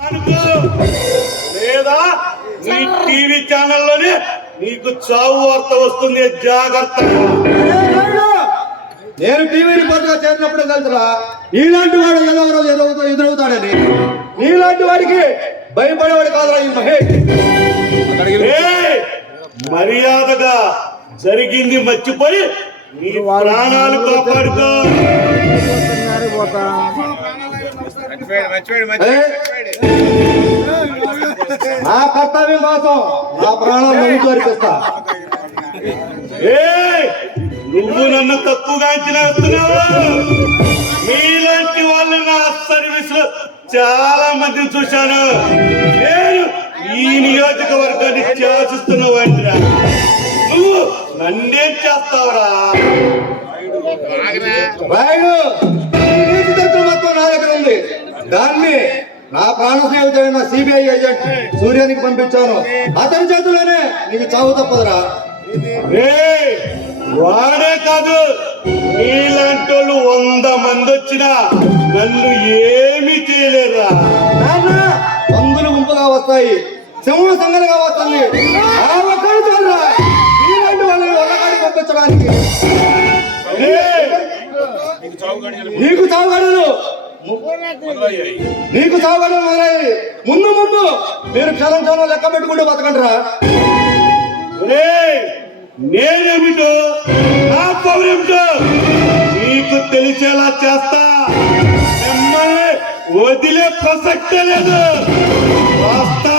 అనుకో. లేదా నీ టీవీ ఛానల్లోనే నీకు చావు వార్త వస్తుంది జాగ్రత్త నేను టీవీ రిపోర్ట్గా చేరినప్పుడే తెలుసురా ఇలాంటి వాడు ఏదో రోజు ఎదుగుతా ఎదురవుతాడని నీలాంటి వాడికి భయపడేవాడు కాదురా ఈ మహేష్! మర్యాదగా జరిగింది మర్చిపోయి నీ ప్రాణాలు కాపాడుకో? నా కర్తవ్యం కోసం నా ప్రాణాలు నవ్వుతూ అర్పిస్తా! నువ్వు నన్ను అంచనా వేస్తున్నావు? మీలాంటి వాళ్ళు నా సర్వీస్లో చాలా మందిని చూశాను. నేను ఈ నియోజకవర్గాన్ని శాసిస్తున్నావు అంటున్నా నువ్వు నన్నేం చేస్తావురా? మొత్తం నా దగ్గర ఉంది. దాన్ని నా ప్రాణ స్నేహితుడైన సిబిఐ ఏజెంట్ సూర్యానికి పంపించాను. అతని చేతిలోనే నీకు చావు తప్పదురా! వాడే కాదు నీలాంటి వంద మంది వచ్చినా నన్ను ఏమీ చేయలేరా నాన్న పందులు గుంపుగా వస్తాయి సింహ సంగలుగా వస్తుంది. నీలాంటి వాళ్ళని పంపించడానికి! నీకు చావుగడలు నీకు సాగడం మొదలయ్యాయి. ముందు ముందు మీరు క్షణం క్షణం లెక్క పెట్టుకుంటే బతకంటారా నేనేమిటో నా పౌరేమిటో నీకు తెలిసేలా చేస్తా. మిమ్మల్ని వదిలే ప్రసక్తే లేదు. రాస్తా.